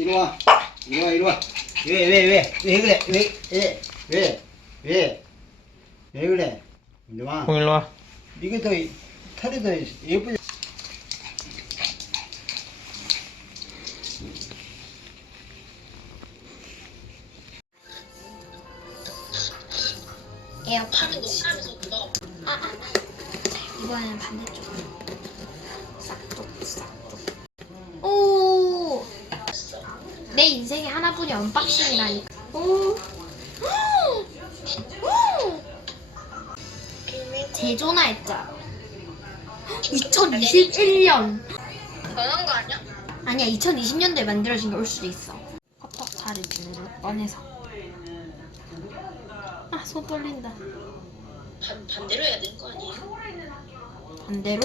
이리 와. 이리 와, 이리 와. 왜, 왜, 왜? 왜 그래? 왜, 왜, 왜, 왜? 왜 그래? 이리 와. 형 일로 와. 이게 더, 털이 더 예쁘지? 녹화하면서 그거 아, 아, 아. 이번에는 반대쪽 싹둑 싹둑 오! 내 인생에 하나뿐인 언박싱이라니까 오! 제조 날짜 2021년 변한 거 아니야? 아니야 2020년도에 만들어진 게 올 수도 있어 컵떡사를 꺼내서 아 손 떨린다 반, 반대로 해야 되는 거 아니에요? 반대로?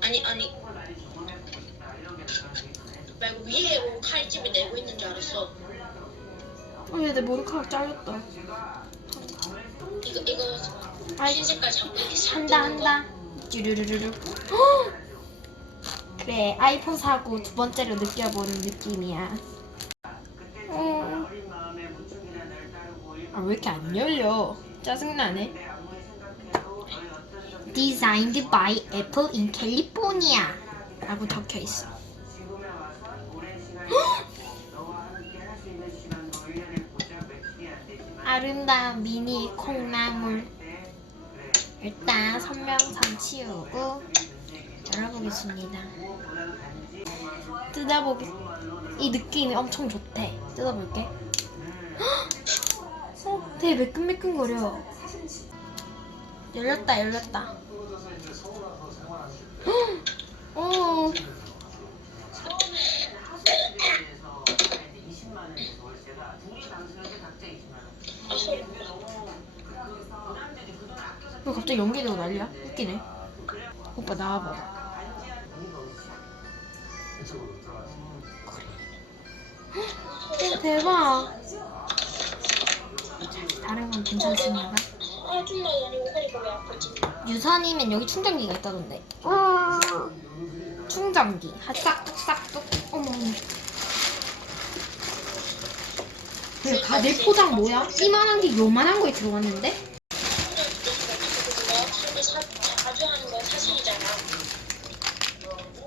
아니 아니 말고 위에 오 칼집을 내고 있는 줄 알았어. 어 얘 내 머리카락 잘렸다. 이거 이거 아이 흰 색깔 자꾸 이렇게 싹 한다 뜨는 거. 한다 쭈르르르르 헉! 그래 아이폰 사고 두 번째로 느껴보는 느낌이야. 어. 아왜 이렇게 안 열려? 짜증나네. Designed by Apple in California. 라고 적혀 있어 아름다운 미니 콩나물 일단 선명상 치우고 열어보겠습니다. 뜯어보기 이 느낌이 엄청 좋대. 뜯어볼게. 헉! 어, 되게 매끈매끈거려. 열렸다, 열렸다. 헉! 어, 아 소리 왜 갑자기 연기되고 난리야? 웃기네. 오빠 나와봐. 어, 대박. 다른 건 괜찮습니다. 아? 유선이면 여기 충전기가 있다던데. 충전기. 하 싹둑 싹둑. 어머. 그 가들 포장 뭐야? 이만한 게 요만한 거에 들어갔는데?